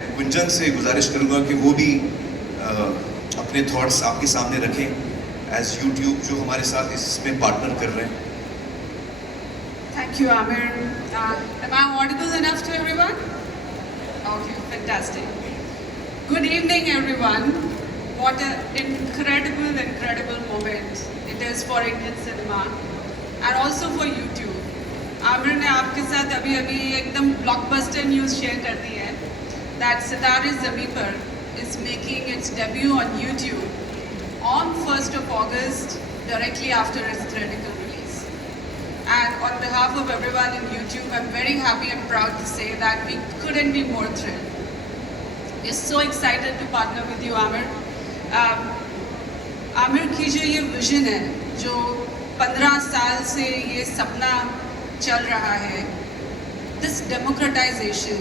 गुंजन से गुजारिश करूंगा कि वो भी अपने थॉट्स आपके सामने रखें एज यूट्यूब जो हमारे साथ इसमें पार्टनर कर रहे हैं. Thank you, Amir. Am I audible enough to everyone? Okay, fantastic. Good evening, everyone. What an incredible moment it is for Indian cinema and also for YouTube. Aamir ने आपके साथ अभी एकदम ब्लॉकबस्टर न्यूज़ शेयर कर दी है that सितारे ज़मीं पर is making its debut on YouTube on 1st of August directly after its theatrical release. And on behalf of everyone in YouTube, I'm very happy and proud to say that we couldn't be more thrilled. We're so excited to partner with you, Amir. Aamir की जो ये vision है, जो 15 साल से ये सपना चल रहा है, this democratization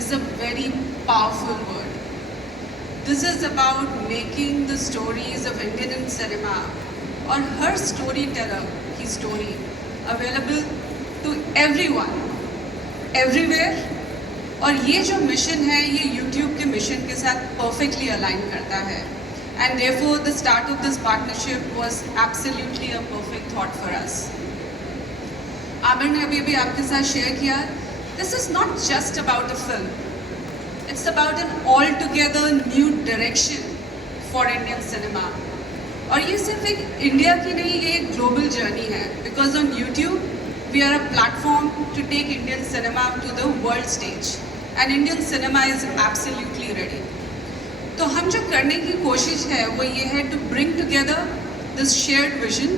is a very powerful word. This is about making the stories of Indian cinema और हर storyteller की story available to everyone, everywhere. और ये जो मिशन है, ये YouTube के मिशन के साथ perfectly align करता है. And therefore, the start of this partnership was absolutely a perfect thought for us. Aamir ने अभी आपके साथ शेयर किया, this is not just about a film. It's about an altogether new direction for Indian cinema. और ये सिर्फ एक India की नहीं, ये एक ग्लोबल जर्नी है. Because on YouTube, we are a platform to take Indian cinema to the world stage. And Indian cinema is absolutely ready. तो हम जो करने की कोशिश है वो ये है to bring together this shared vision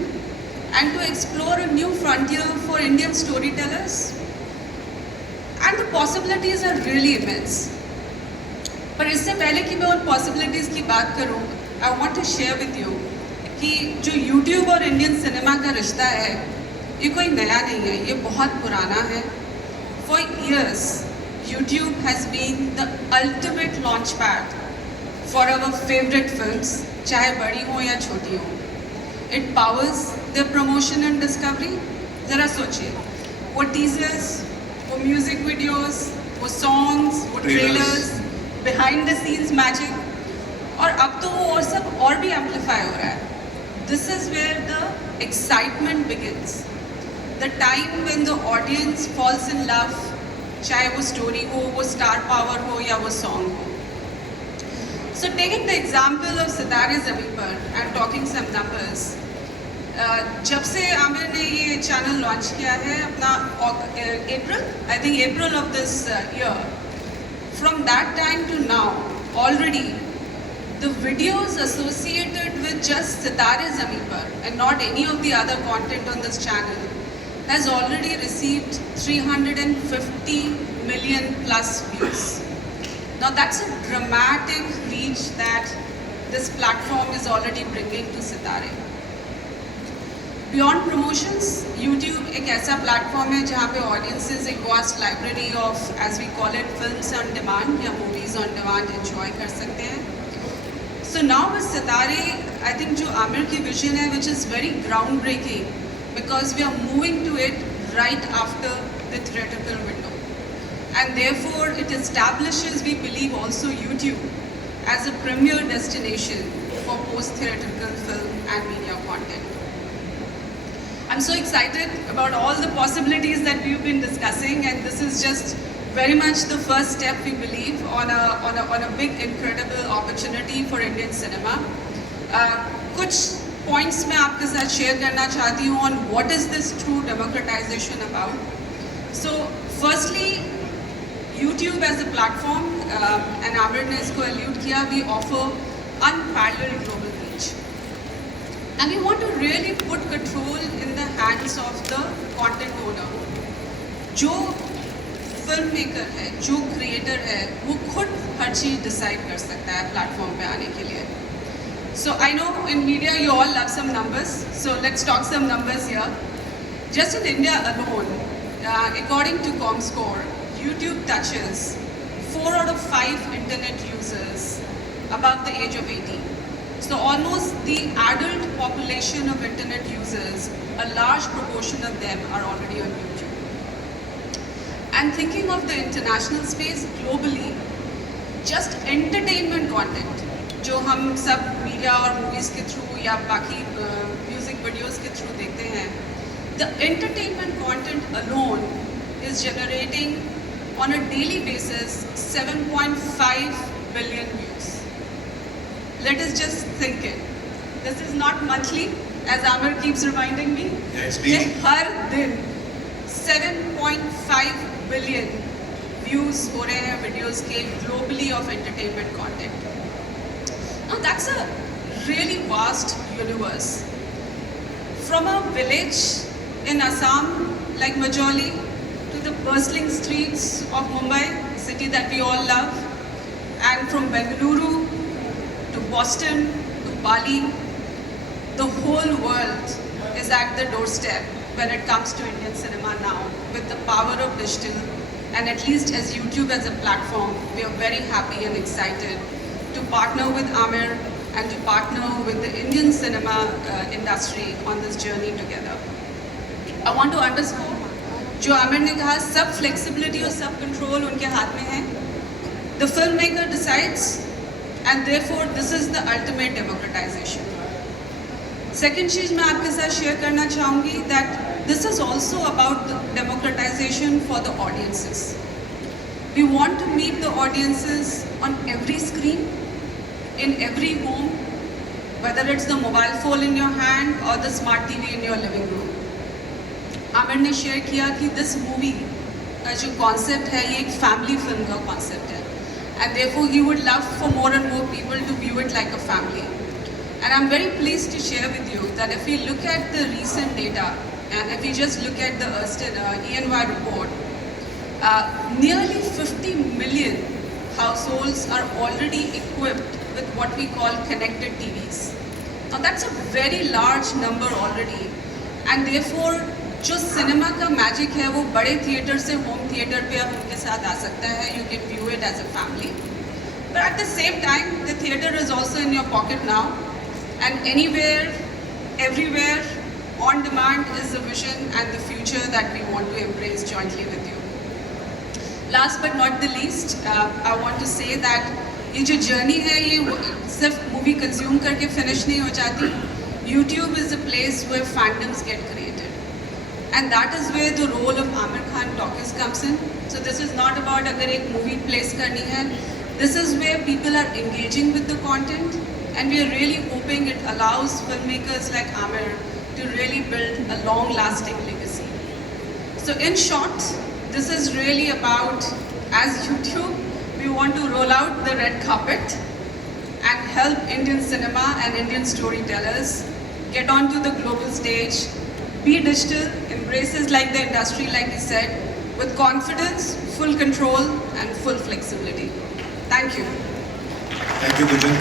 and to explore a new frontier for Indian storytellers. And the possibilities are really immense. पर इससे पहले कि मैं उन possibilities की बात करूं, I want to share with you कि जो YouTube और Indian cinema का रिश्ता है, ये कोई नया नहीं है, ये बहुत पुराना है. For years, YouTube has been the ultimate launchpad for our favorite films, चाहे बड़ी हो या छोटी हो. It powers their promotion and discovery. ज़रा सोचिए, वो teasers, वो music videos, वो songs, वो trailers, behind the scenes magic, और अब तो वो और सब और भी amplify हो रहा है. This is where the excitement begins. The time when the audience falls in love, चाहे वो story हो, वो star power हो या वो song हो. So taking the example of सितारे ज़मीं पर and talking some numbers, जब से आमिर ने ये चैनल लॉन्च किया है अपना April of this year, from that time to now, already the videos associated with just सितारे ज़मीं पर and not any of the other content on this channel has already received 350 million plus views. Now that's a dramatic reach that this platform is already bringing to सितारे. Beyond promotions, YouTube एक ऐसा platform है जहाँ पे audiences एक vast library of, as we call it, films on demand या movies on demand enjoy कर सकते हैं. So now with सितारे, I think जो आमिर की vision है, which is very groundbreaking, because we are moving to it right after the theatrical window. And therefore, it establishes, we believe, also YouTube as a premier destination for post-theatrical film and media content. I'm so excited about all the possibilities that we've been discussing, and this is just very much the first step, we believe, on a big, incredible opportunity for Indian cinema. कुछ points मैं आपके साथ share करना चाहती हूँ on what is this true democratization about. So, firstly, YouTube as a platform, and Amir ने इसको allude किया, we offer unparalleled global reach. And we want to really put control in the hands of the content owner. जो filmmaker है, जो creator है, वो खुद हर चीज़ decide कर सकता है platform पे आने के लिए. So I know in media you all love some numbers, so let's talk some numbers here. Just in India alone, according to ComScore, YouTube touches 4 out of 5 internet users above the age of 18. So almost the adult population of internet users, a large proportion of them are already on YouTube. And thinking of the international space globally, just entertainment content जो हम सब media और movies के through या बाकी music videos के through देखते हैं, the entertainment content alone is generating on a daily basis 7.5 billion views. Let us just think it. This is not monthly, as Amir keeps reminding me. Yeah, it's daily. कि हर दिन 7.5 billion views हो रहे हैं videos के globally of entertainment content. Now that's a really vast universe. From a village in Assam like Majoli to the bustling streets of Mumbai, city that we all love, and from Bengaluru to Boston to Bali, the whole world is at the doorstep when it comes to Indian cinema now with the power of digital. And at least as YouTube as a platform, we are very happy and excited to partner with Amir and to partner with the Indian cinema industry on this journey together. I want to underscore, जो आमिर ने कहा, सब flexibility और सब control उनके हाथ में है. The filmmaker decides, and therefore this is the ultimate democratization. Second चीज़ मैं आपके साथ शेयर करना चाहूँगी that this is also about the democratization for the audiences. We want to meet the audiences on every screen, in every home, whether it's the mobile phone in your hand or the smart TV in your living room. Aamir ने share किया कि this movie का जो concept है ये एक family film का concept है, and therefore he would love for more and more people to view it like a family. And I'm very pleased to share with you that if we look at the recent data, and if we just look at the ENY report, nearly 50 million households are already equipped with what we call connected TVs. Now that's a very large number already, and therefore जो cinema का magic है वो बड़े theatre से home theatre पे अब उनके साथ आ सकता है. You can view it as a family, but at the same time the theater is also in your pocket now, and anywhere, everywhere, on demand is the vision and the future that we want to embrace jointly with you. Last but not the least, I want to say that ये जो journey है ये सिर्फ movie consume करके finish नहीं हो जाती. YouTube is a place where fandoms get created, and that is where the role of Aamir Khan Talkies comes in. So this is not about अगर एक movie place करनी है. This is where people are engaging with the content, and we are really hoping it allows filmmakers like Aamir to really build a long-lasting legacy. So in short, this is really about, as YouTube, we want to roll out the red carpet and help Indian cinema and Indian storytellers get onto the global stage, be digital, embraces like the industry, like he said, with confidence, full control and full flexibility. Thank you. Thank you, Gunjan.